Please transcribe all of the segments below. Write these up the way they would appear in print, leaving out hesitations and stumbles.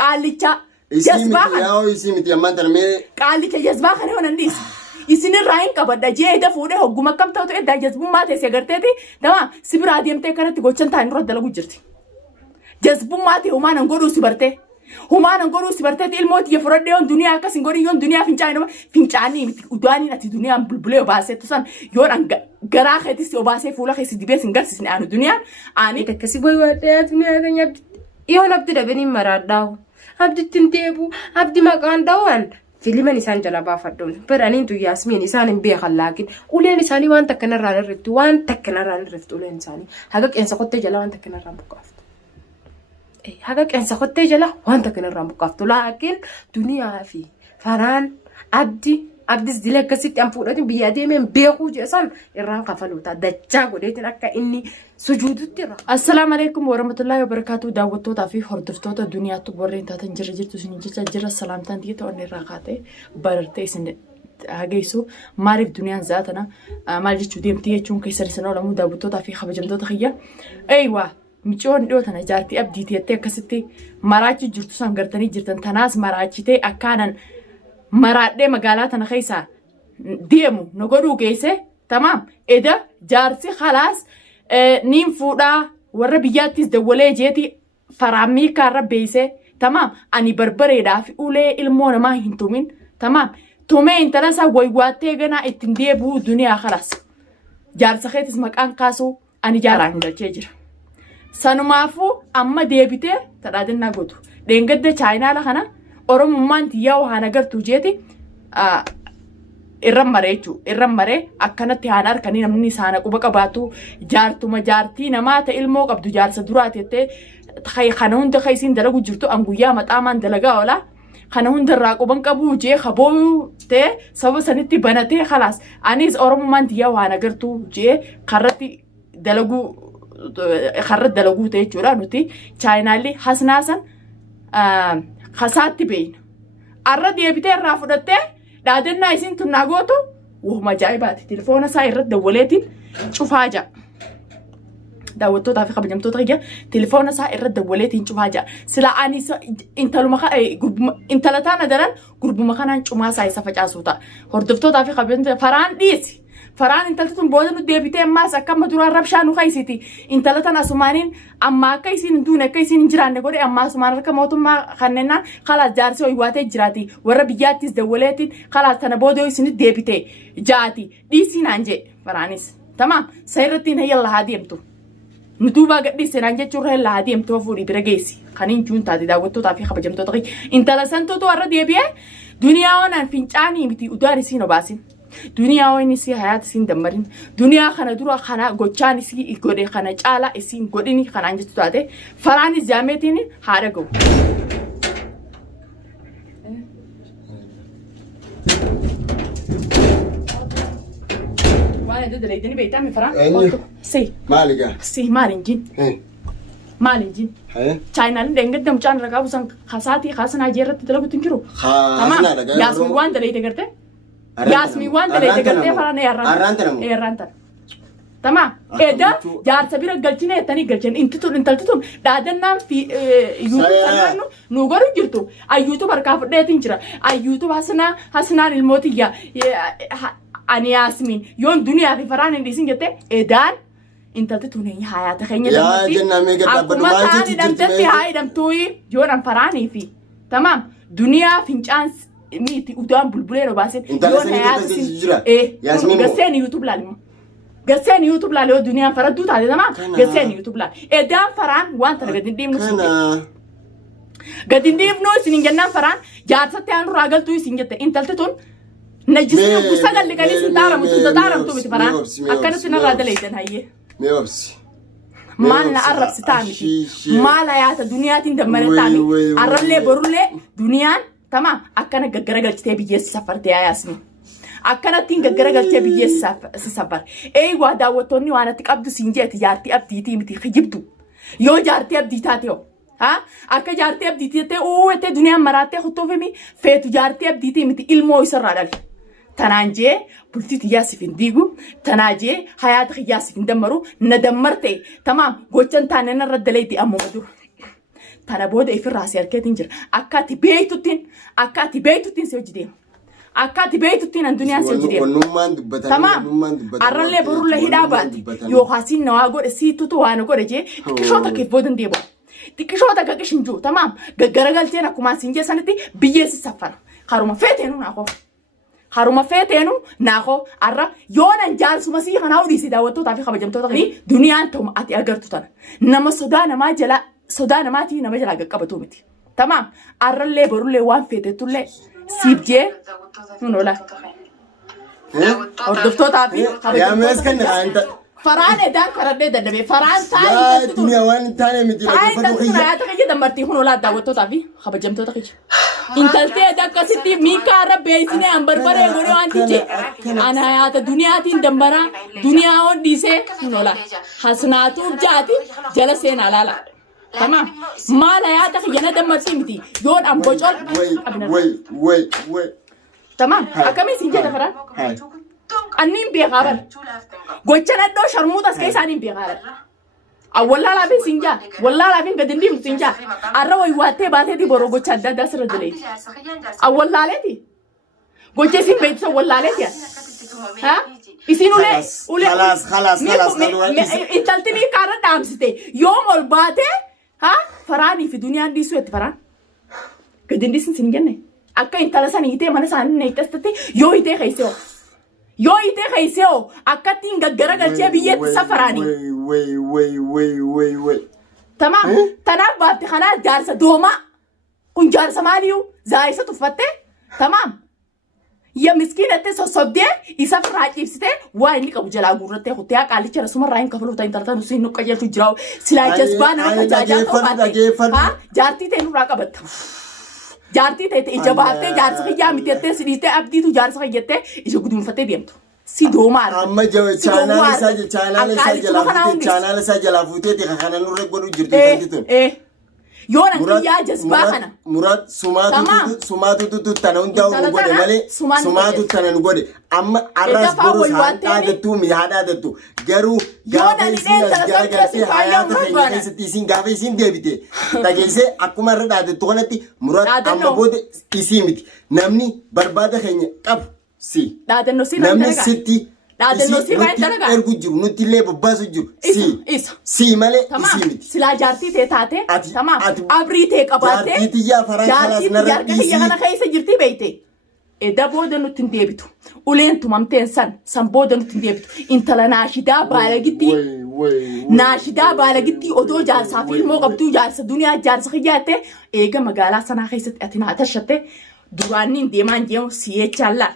قاليتشا جذبة يا اسمي تيمان ترمي قاليتشا جذبة خليه وننديس isin rain kabadda jeeda fuudhe hogguma kam ta'u edda jazbun maate segarteeti tamam sibira deemtee kanatti gochan taan irra dalagu jirti jazbun maate humaanan godhuu sibarte humaanan godhuu sibarteeti ilmooti yefrodhe on duniyaa akkas hin godhin yoon duniyaa fincaanii miti udaanii ati duniyaan bulbulee obaaseetu san yoon garaa keetis obaasee fuula keessa dibees hin garsiisne aanu duniyaan ani akkasi boy wadhaa duniyaa keenya yoon abdi dhabanii maraadhaawu abdi tindeebu abdi maqaan dhawaan filiman isaan jala baafadhuun baraniin tu Yaasmiin isaan hin beekan laakiin uleen isaanii waan takka narraan irratti waan takka narraan irratti uleen isaanii haga qeensa qottee jala waan takka narraan buqqaaftu haga qeensa qottee jala waan takka narraan buqqaaftu laakiin duniyaa fi faraan abdis dilee akkasitti an fuudhatiin biyya deemeen beekuu jeesan irraan kafaluuta dachaa godheetiin akka inni sujuudutti irra. Assalaamu alaikum warahmatullahi wabarakatuh daawwattootaa fi hordoftoota duniyaatti warreen taatan jirtu isin jecha jira salaamtaan dhiyeetti onnee irraa kaatee barartee isin hageessu maaliif duniyaan zaatana maal jechuu deemtii jechuun keessan isin oolamu daawwattootaa fi kabajamtoota kiyya. Eeywaa micoon dhiyootana jaartii abdiitii jettee akkasitti maraachi jirtu san gartanii jirtan tanaas maraachitee akkaanan maraadhee magaalaa tana keessa deemu nu godhuu geesse tamam eda jaarsi khalaas niin fuudhaa warra biyyaattis dawwalee jeeti faraamii kaarra beeyse tamam ani barbareedhaaf ulee ilmoo namaa hin tumin tamam tumee intala isaa waywaattee ganaa ittiin deebuu duniyaa khalaas jaarsa keetis maqaan kaasuu ani jaaraan galchee jira sanumaafuu amma deebitee tadhaadannaa godhu dheengadda chaayinaala kana oromummaan tiyyaa waan agartuu jeeti irra maree akkanatti haan harkanii namni isaana quba qabaatu jaartuma jaartii namaa ta'e ilmoo qabdu jaarsa duraati jettee kana hunda keessiin dalagu jirtu an guyyaa maxaamaan dalagaa oola kana hunda irraa quban qabuu jee kaboo ta'e sababa sanitti banatee khalaas anis oromummaan tiyyaa waan agartuu jee karratti dalaguu ta'e jechuudha nuti chaayinaalli hasnaasan خساتي بين الرد يبتي الرافضتي دادنا يسين تناغوتو وهم جايبات تليفون ساير دولتين شوف حاجه داوتو تافي خبجمتو تريجا تليفون ساير دولتين شوف حاجه سلا اني انت لو ما انت لتانا درن غرب مخانان چما ساي سفجاسوتا هردفتو تافي خبجمت فران ديسي فران انت لتون بودن ديبيتي ماس كما دورا ربشانو خيسيتي انت لتن اسمانين اما كيسين دون كيسين جيران نغوري اما اسمان كموتما خننا خلاص جارسي ويواتي جراتي ورا بياتيس دولتين خلاص تنا بودو يسن ديبيتي جاتي ديسين انجي فرانيس تمام سيرتين هي الله هاديمتو ندوبا قدي سنانجي چوره الله هاديمتو فوري برغيسي خنين جون تادي داوتو تافي خبجمتو تقي انت لسنتو تو ورا ديبيه دنيا وانا فينچاني متي ودارسينو باسين دنيا وين سي حياة سين دمرين دنيا خنا درا خنا غوچان سي غودي خنا چالا اسين غوديني خنا انجت تاده فراني زامتيني هارغو وانا ددريدني بيتامي فران سي مالك سي مالنجين مالنجين چاينال دنگدم چان رغاو سن خاصاتي خاصنا جيرت تلغو تنجرو تمام ياسمين وان دليت غرته ياسمين وان دليت غرته فراني ارانتر تمام ادا جار سبير غلچنه تاني غلچن انتلتون دادنا في يوتيوب نوغر جرتو اي يوتيوب بركاف ديتين جرا اي يوتيوب حسنا الموتيا اني ياسمين يون دنيا في فران دي سنجته ادان انتلتون هي حياتك خيني يا جنة ميغا دبدو ما تي دمتي هاي دمتوي جون فراني في تمام دنيا فينچان ميتي ودان بلبليرو باسين يون حياتك ياسمين غسين يوتيوب لالم غسين يوتيوب لالو دنيا فردو تاع تمام غسين يوتيوب لا ادان فران وانت قاعدين ديم نو قاعدين ديم نو سنين جنان فران جارتي انو راغل توي سنجته انتلتون نجسنا وسغل اللي قال سنتارم تدارم تو فران اكنت نراد ليدن هي ميوبسي مالنا عرب ستامي مالا يا دنيا تندمر تامي عرلي برولي دنيا تمام اكنا غغرغل تي بي سفر دي ياسمين اكنا تين غغرغل تي بي سفر اي وا داوتوني وانا تقبد سنجت جارتي ابديتي متي خجبتو يو جارتي ابديتاتيو ها اكا جارتي ابديتي او ته دنيا مراتي خطو فمي فيت جارتي ابديتي متي المو يسرادل تنانجي بلتي ياسفين ديغو تناجي حياتك ياسفين دمرو ندمرتي تمام غوچن تانن ردليتي امو مدور tana booda ifirraa si harkeetiin jira. Akkati beeytuttiin si hojii deema. Akkati beeytuttiin an duniyaan si hojii deema. Onnummaan dubbatan. Tamaam. Arrallee borullee hidhaa baati. Yookaan siin nawaa godhe siitutu waan godhe jee xiqqishoota keef boodan deema. Xiqqishoota gaggishin jiru. Tamaam. Gaggaragalteen akkuma siin jeessanitti biyyeessi saffara. Haruma feeteenu naafoo. Haruma feeteenu naafoo arra yoonan jaalsuma sii kanaa odhiisi daawwattootaa fi kabajamtoota kanii duniyaan ta'uma ati agartu tana. Nama sodaa namaatii nama jalaa gaqqabatu miti. Tamaam. Arrallee borullee waan feetettullee siif jee nunola. Hordoftootaa fi kabajamtoota. Faraan edaan karadhee dadhabee faraan taa'ee dunia waan taane miti lafa duuyaa ta'e damartii hunolaa daawwattootaa fi kabajamtoota kiyya. Intaltee akkasitti miikaarra beeksisnee hanbarbaree godhee waan tijjee ana yaata duniyaatiin dambaraa duniyaa on dhiisee hunolaa hasnaatuuf jaati jala seenaa laala. Tamam maala yaata kiyyana damartii miti yoon an bocol. Tamam akkamii siin jedha faraan. Anniin beekaa bara. Gocha naddoo sharmuutas keessaa niin beekaa bara. Awwallaalaa fi sinjaa. Wallaalaa fi gadi ndiimtu sinjaa. Arra wayyaattee baateeti boroo gocha adda addaa sirra dileeti. Awwallaaleeti. Gocha isin beektu awwallaaleeti. Isin Khalaas. Intalti miikaarra dhaamsite. Yoom ol baatee faraanii fi duniyaan dhiisuu itti faraan. Gadi ndiisin sin jenne. Akka intala san hiitee mana isaanii neettastatti yoo hiitee keessee yoo ite khayseo akkatiin gaggaragalchee biyyeetti safaraani. Tamam. Tanaaf baafte kanaa jaarsa doomaa. Kun jaarsa maaliyu zaayisa tuffatte. Tamam. Ya miskiinatti sossobdee isa firraa ciibsitee waa inni qabu jalaa guurrattee kuttee qaalicha rasumarraa hin kafaluuta intalta nusi hin nuqqajeeltu jiraa'u. Silaa jazbaa nama tajaajaa qabaate. Jaartii ta'e nurraa qabatta. Jaartii ta'e ija baaftee jaarsa kiyyaa miteettee sidhiitee abdiitu jaarsa kiyyattee ija gudunfattee deemtu. Si doomaadha. Amma chaanal isaa jalaa fuuteeti kana nurra godhu jirti tantitun. Yoon kiyyaa jazbaa kana. Muraad sumaatutu tana hundaa'u nu godhe malee sumaatu tana nu godhe. Amma arras borus haadhaadhattu mihaadhaadhattu garuu gaafa isin as garagartee hayaata keenya keessatti isin gaafa isin deebite dhageessee akkuma irra dhaadhattu kanatti muraad amma booda isii miti namni barbaada keenya qabu si. Namni sitti. Nuti ergu jiru nuti illee bobbaasu jiru si malee isii miti. Silaa jaartii ta'e taate abrii ta'e qabaate jaartii kiyya kana keessa jirtii beeyte. Edda booda nuti hin deebitu. Uleen tumamteen san booda nuti hin deebitu. Intala naashidaa baalagitti odoo jaarsaa fi ilmoo qabduu jaarsa duniyaa jaarsa kiyyaate eega magaalaa sanaa keessatti ati naa tashatte duraanniin deemaan jeemu si'eechaallaan.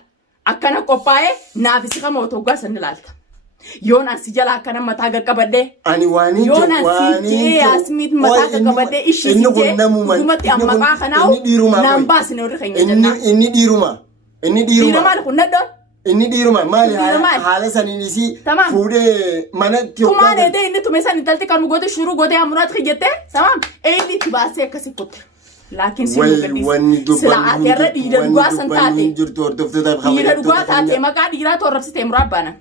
Akkana qophaa'ee naafisi kama otoggaa san ilaalta. Yoon ansi jala akkana mataa gaqqabadhee. Ani waan hin yoon ansi jee asmiit mataa gaqqabadhee ishii jee dhugumatti ammaqaa kanaawu naan baasine warri keenya jennaa. Inni dhiiruma. Dhiira maali kun naddoon? Inni dhiiruma maali haala saniin isii fuudhee manatti yookaan. Tumaan eedee inni tume san intalti kan goote shuruu gootee hamunaatti xiyyettee samaam eeyyii itti baasee akkasii kutte. Laakiin si mugadhiis sila ati irra dhiira dhugaa san taate dhiira dhugaa taate maqaa dhiiraa torrabsitee muraabbaanan.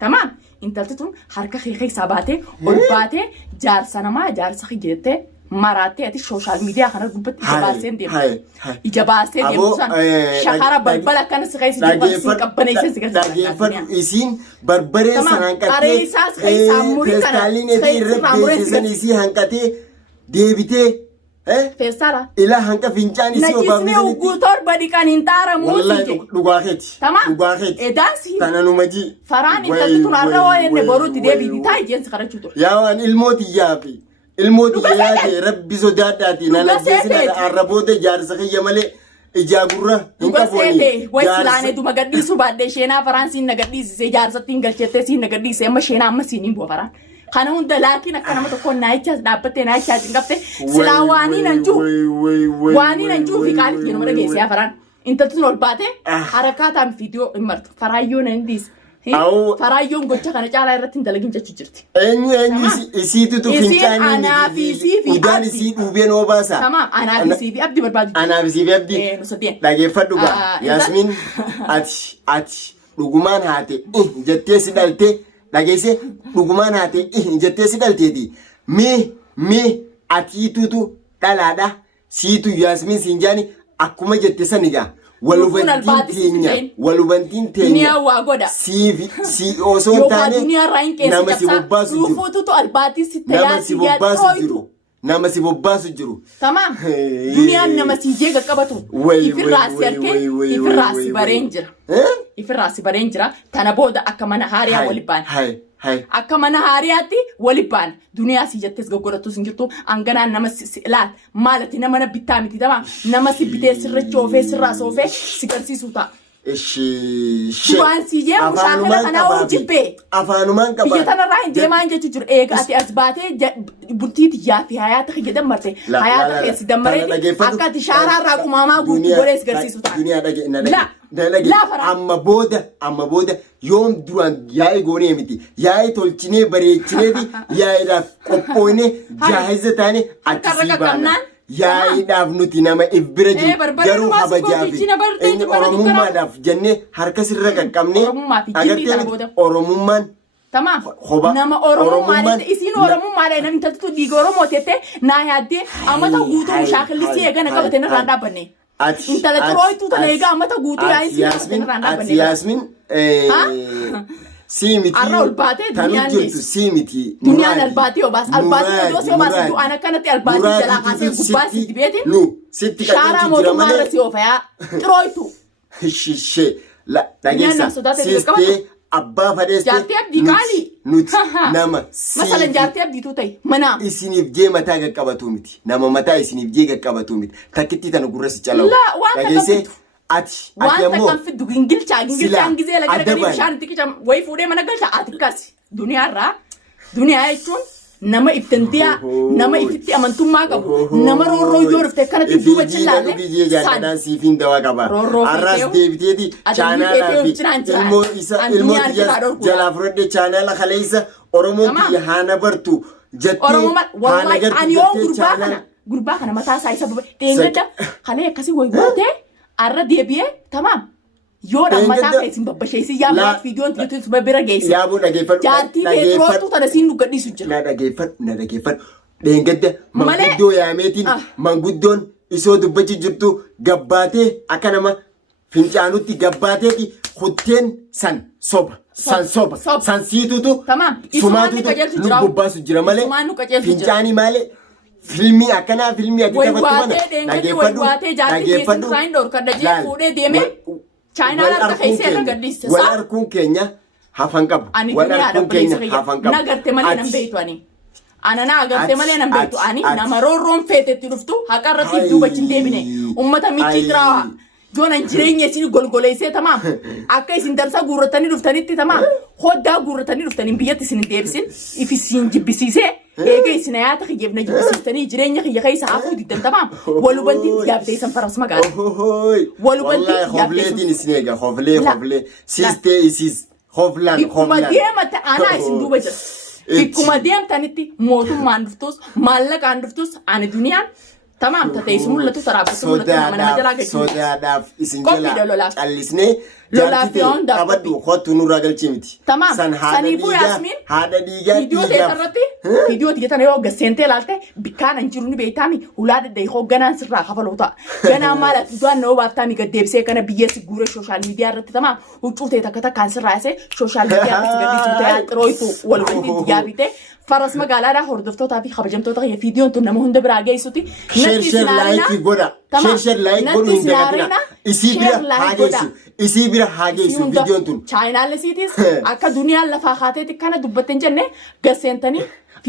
Tamaam intalti tun harka keessaa baatee ol baatee jaarsa namaa jaarsa jettee maraattee ati sooshaal miidiyaa kana gubbatti ija baasee deemtu. Ija baasee deemtu san shakara balbala akkana si keessa jirtu qabbaneessee si keessa jirtu. Isiin barbaree san hanqatee feestaaliin irra beeksisan isii hanqatee deebitee. Feesara. Ila hanka fincaani si obaafni. Najisne uguutor badi kan hin taaramu. Wallahi dhugaakeeti. Dhugaakeeti. Edaasi. Tana numaji. Faraan intalti tun arra waa enne boruutti deebiiti taa'e jeensi kadhachuu ture. Yaa waan ilmooti yaafi. Ilmooti yaade rabbi sodaadhaati. Nana jeesina arraboota jaarsa kiyya malee ijaa gurra hin qabooni. Waysilaanee duma gadhiisuu baadhee sheenaa faraan siin na gadhiisisee jaarsatti hin galchettee siin na gadhiisee amma sheenaa amma siin hin bu'a faraan. Kana hunda laakiin akka nama tokkoon naayichaas dhaabbattee naayichaas hin qabte silaa waanii nan juu fi qaalitti jedhamu dhageessee faraan intalti sun ol baate harakaataan viidiyoo hin martu faraayyoon hin dhiis. Faraayyoon gocha kana caalaa irratti hin dalagin jechuu jirti. Eenyu isiitutu fincaanii udaan isii dhuubeen obaasa. Tamaam anaafisii fi abdii barbaadu. Anaafisii fi abdii dhageeffadhu gaa Yaasmiin ati dhugumaan haate jettee si dhaltee. Dhageesse dhugumaan haate jettee si dhalteeti. Mee atiitutu dhalaadha. Siitu Yaasmiin Sinjaani akkuma jette sanigaa. Walubantiin teenya. Duniyaa waa godha. Si osoo taane nama si bobbaasu jiru. Ruufuutu albaatii si tayaa Nama si bobbaasu jiru. Nama si bobbaasu jiru. Tamam. Duniyaan nama si jeega qabatu. Ifirraasi harkee ifirraasi bareen jira. Ifirraasi bareen jira. Tana booda akka mana haariyaa wali baan. Akka mana haariyaatti wali baan. Duniyaa si jettes goggodhatu sin jirtu hanganaan nama laal maalati nama na bittaa miti tamam. Nama si bitee sirra coofee sirraa soofee si garsiisuu ta'a. Waan si jeemu shaakala kanaa hojjibbee. Afaanumaan qaba. Biyya tanarraa hin deemaa hin jechu jiru. Eega ati as baatee bultiiti yaafi hayaata kiyya dammarte. Hayaata keessi dammareeti akka ati shaaraarraa qumaamaa guutuu golees garsiisu ta'a. Duniyaa dhagee. Amma booda yoom duraan yaa'ii goonee miti. Yaa'ii tolchinee bareechinee fi yaa'iidhaaf qophoonee jaahiza taane akkasii baana. Yaa'iidhaaf nuti nama if bira jiru garuu kabajaa fi inni oromummaadhaaf jennee harka sirra qaqqabnee agartee oromummaan. Tamam. Nama oromummaadha isiin oromummaadha namni tatu dhiiga oromoo tettee naa yaaddee ammata guutuu shaakillisii eegana qabatee irraan dhaabbanne. Intala xirooyituu tana eegaa ammata guutuu yaa'ii si qabatee irraan dhaabbanne. Ati Yaasmiin Simiti. Arra ulbaatee duniyaan jirtu simiti. Duniyaan albaatii obaas. Albaatii odoos obaas du'aan akkanatti albaatii jalaa kaasee gubbaa sitti beeti. Sitti shaaraa mootummaa irra si oofayaa xirooyituu. Shishee dhageessa sistee abbaa fadheeste. Jaartii abdii qaali. Nuti nama masalan jaartii abdiituu ta'e manaa. Isiniif jee mataa qaqqabatu miti. Nama mataa isiniif jee qaqqabatu miti. Takkitti tana gurra si calawu. Dhageessee. Wanta kan fiddu gingilchaan gizee laga gadi bishaan tikicha wayi fuudhee mana galcha ati kasi duniyaa jechuun nama iftantiyaa nama ifitti amantummaa qabu nama roorroo yoo dhufte kanatti duuba chillaalle saan siifin dawaa qaba arras deebiteeti chaanaalaa fi ilmoo jalaa fudhadhe chaanaala kaleessa oromoon kiyya haana bartu jettee haana gartu jettee gurbaa kana mataa isaa isa dheengada kalee akkasii wayi gootee arra deebi'ee tamam yoo mataa keessin babbasheessi yaabaa fiidiyoon tiitu bira geessi yaabuu dhageeffadhu jaartii beetrootu tana siin nu gadhiisu jira na dhageeffadhu dheengadda manguddoo yaameetiin manguddoon isoo dubbachi jirtu gabbaatee akka nama fincaanutti gabbaateeti kutteen san soba san siitutu sumaatutu nu bobbaasu jira malee fincaanii malee. Filmi akkanaa filmi ati taphatu mana dhageeffadhu wal arkuun keenya hafan qabu wal arkuun keenya hafan qabu nagarte malee nan beektu ani anana agarte malee nan beektu ani nama roorroon feetetti dhuftu haqarratti duubachi deebine ummata michiiraa joonan jireenya isin golgoleessee tamam akka isin darsa guurratanii dhuftanitti tamam hoddaa guurratanii dhuftanii biyyatti isin deebisin ifisin jibbisiisee eega isin ayaata kiyyeef na jibbisiistanii jireenya kiyya keessa hafuu diddan tamam walubantiin yaabdee isan faras magaala walubantiin hofleetiin isin eega hoflee sistee isis hoflaan ikkuma deemata anaa isin duuba jira ikkuma deemtanitti mootummaan dhuftus maallaqaan dhuftus ani duniyaan tamam tateessu mul'atu taraabatu mul'atu nama jalaa gadi sodaadhaaf isin jalaa callisnee jaartiin qabadhu hottu nurraa galchii miti san haadha dhiigaa viidiyoo tiyyatana yoo gasseentee laalte bikkaan an jiru ni beektaami ulaa daddayi hoogganaan sirraa kafaluu ta'a ganaa maala du'aan nama baaftaami gaddeebisee kana biyyeessi guure sooshaal miidiyaa irratti tamaa huccuu ta'e takka takkaan sirraa isee sooshaal miidiyaa irratti gaddiisu ta'ee xirooyitu walqinti yaabite faras magaalaadhaa hordoftootaa fi kabajamtoota kiyya viidiyoon tun nama hunda biraa geessuti. Share like godha. Share godhu hin dagatina. Isii bira haa geessu viidiyoon tun. Chaayinaalee siitis akka duniyaan lafaa kaateetti kana dubbatten jenne gasseentanii.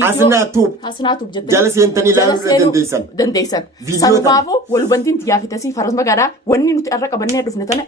Asnaatuub jettee. Jala seentanii ilaaluu dandeessan. Sanumaafuu walubantiin xiyyaafitasi faras magaadhaa wanni nuti irra qabannee dhufne tana.